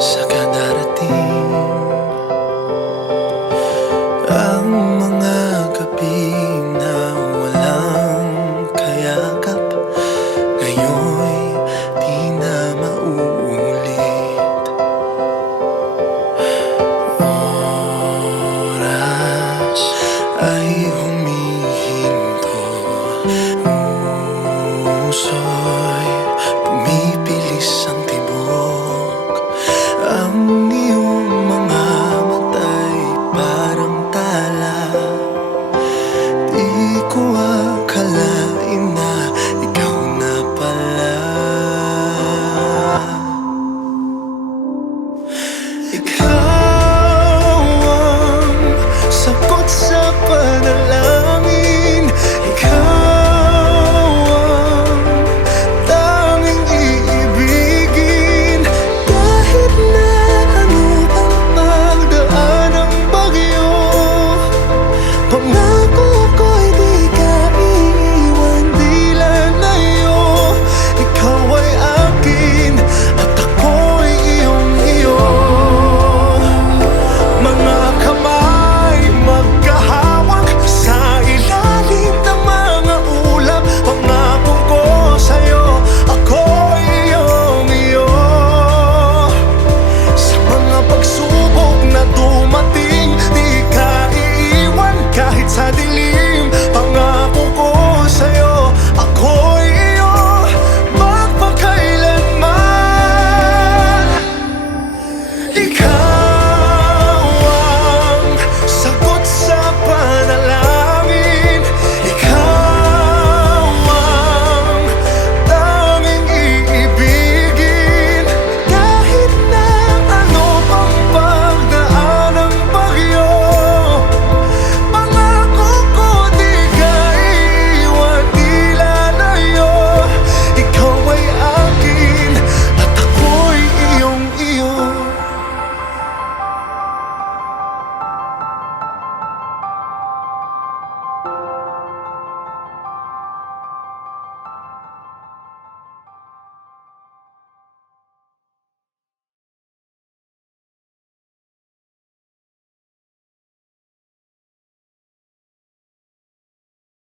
Saka darating ang mga gabi na walang kayakap. Ngayon'y di na mauulit. Oras ay humihinto, puso'y pumipilis ang tibok. Ang iyong mga mata'y parang tala. Di ko akalain na ikaw na pala. Ikaw